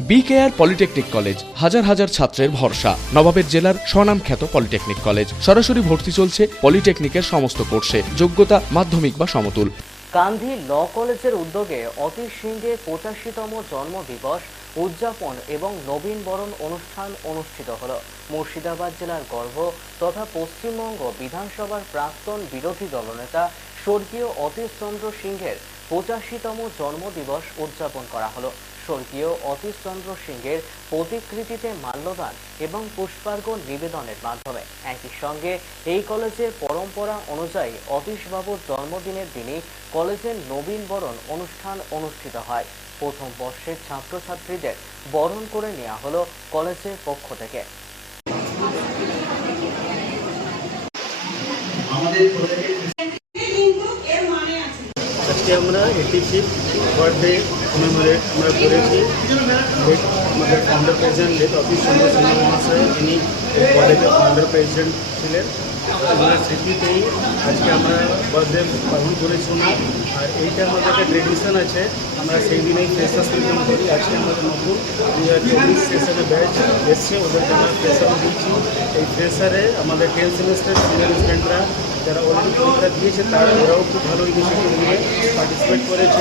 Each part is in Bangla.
বিকেআর পলিটেকনিক কলেজ হাজার হাজার ছাত্রের ভরসা। নবাবের জেলার স্বনামখ্যাত পলিটেকনিক কলেজ সরাসরি ভর্তি চলছে পলিটেকনিকের সমস্ত কোর্সে। যোগ্যতা, মাধ্যমিক বা সমতুল। গান্ধী ল কলেজের উদ্যোগে অতীশ সিংহের পঁচাশিতম জন্মদিবস উদযাপন এবং নবীন বরণ অনুষ্ঠান অনুষ্ঠিত হল। মুর্শিদাবাদ জেলার গর্ব তথা পশ্চিমবঙ্গ বিধানসভার প্রাক্তন বিরোধী দলনেতা স্বর্গীয় অতীশ চন্দ্র সিংহের পঁচাশিতম জন্মদিবস উদযাপন করা হলো। স্বর্গীয় অতীশ চন্দ্র সিংহের প্রতিকৃতিতে মাল্যদান এবং পুষ্পার্ঘ নিবেদনের মাধ্যমে। একই সঙ্গে এই কলেজের পরম্পরা অনুযায়ী অতীশবাবুর জন্মদিনের দিনই কলেজের নবীন বরণ অনুষ্ঠান অনুষ্ঠিত হয়। প্রথম বর্ষের ছাত্রছাত্রীদের বরণ করে নেওয়া হলো কলেজের পক্ষ থেকে। আজকে আমরা এইটি ফিফথ বার্থডে কমেমোরেট আমরা করেছি। আমাদের ফাউন্ডার প্রেসিডেন্ট লেট অফিস চন্দ্র মহাশয় এই কলেজের ফাউন্ডার প্রেসিডেন্ট ছিলেন। আমরা স্মৃতিতেই আজকে আমরা বার্থডে পালন করেছি আর এইটা আমাদের একটা ট্রেডিশন আছে। আমরা সেই দিনেই ফ্রেশার্স ওয়েলকাম করি। আজকে আমাদের নতুন দুই হাজার চব্বিশ সেশনে ব্যাচ এসছে। ওদেরকে আমরা ফ্রেশার দিচ্ছি। এই ফ্রেশারে আমাদের টেন সেমিস্টার স্টুডেন্টরা যারা অলরেডি পরীক্ষা দিয়েছে, তারা ওরাও খুব ভালো ইনিশিয়েটিভ নিয়ে পার্টিসিপেট করেছে।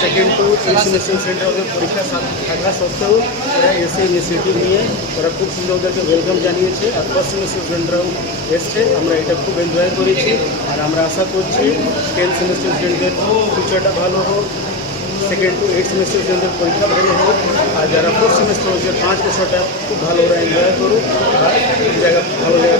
সেকেন্ড টু এই সেমিস্টার সেন্টার ওদের পরীক্ষা সা- থাকা সত্ত্বেও ওরা এসে ইনিশিয়েটিভ নিয়ে ওরা খুব সুন্দর ওদেরকে ওয়েলকাম জানিয়েছে। আর ফার্স্ট সেমিস্টার স্টুডেন্টরাও এসছে। আমরা এটা খুব এনজয় করেছি। আর আমরা আশা করছি টেন সেমিস্টার স্টুডেন্টদের ফিউচারটা ভালো হোক। সেকেন্ড টু এইট সেমিস্টার পরীক্ষা ভালো হোক আর যারা ফোর্থ সেমিস্টার হচ্ছে পাঁচ বছরটা খুব ভালো ওরা এনজয় করুক জায়গা ভালো জায়গা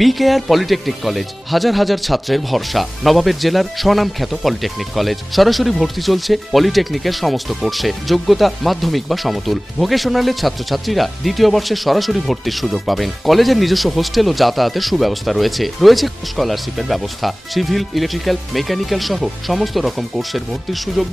বিকেআর পলিটেকনিক কলেজ হাজার হাজার ছাত্রের ভরসা। নবাবের জেলার স্বনামখ্যাত পলিটেকনিক কলেজ সরাসরি ভর্তি চলছে পলিটেকনিকের সমস্ত কোর্সে যোগ্যতা, মাধ্যমিক বা সমতুল। ভোকেশনালের ছাত্রছাত্রীরা দ্বিতীয় বর্ষে সরাসরি ভর্তির সুযোগ পাবেন। কলেজের নিজস্ব হোস্টেল ও যাতায়াতের সুব্যবস্থা রয়েছে। রয়েছে স্কলারশিপের ব্যবস্থা। সিভিল ইলেকট্রিক্যাল মেকানিক্যাল সহ সমস্ত রকম কোর্সের ভর্তির সুযোগ